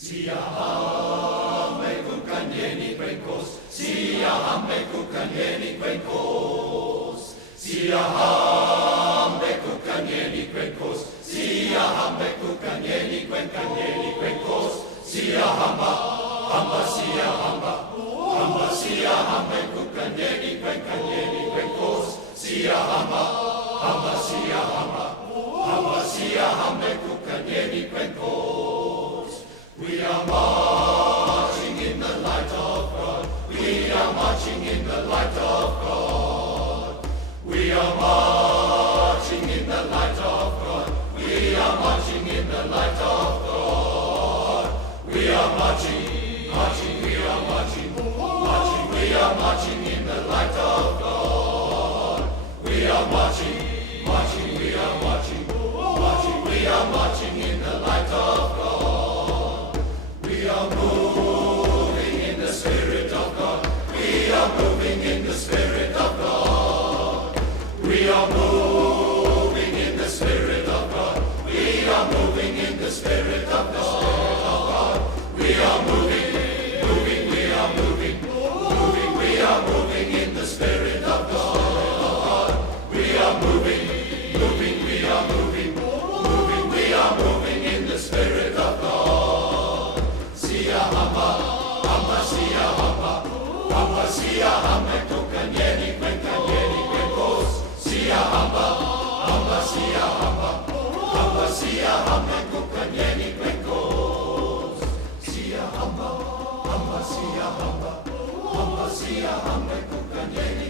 Siahambe kukanyeni kwenkos, siahambe kukanyeni kwenkos, siahambe kukanyeni kwenkos, siahambe kukanyeni kwenkos, siahamba, hamba siahamba, hamba siahambe kukanyeni kwenkos, siahamba, hamba siahamba, hamba siahambe kukanyeni kwenkos. We are marching in the light of God. We are marching in the light of God. We are marching in the light of God. We are marching in the light of God. We are marching, marching, we are marching, marching, we are marching in the light of God. We are marching, marching, we are marching, marching, we are marching in the light of God. We are moving in the Spirit of God. We are moving in the Spirit of God. We are moving in the Spirit of God. We are moving in the Spirit of God. We are moving, moving, we are moving, moving, we are moving in the Spirit of God. We are moving, moving, we are moving, moving, we are moving in the Spirit of God. Siahamba, hamba siahamba, hamba siahambe kukanyeni kwenkos. Siahamba, hamba siahamba, hamba siahambe kukanyeni kwenkos. Siahamba, hamba siahamba, hamba siahambe kukanyeni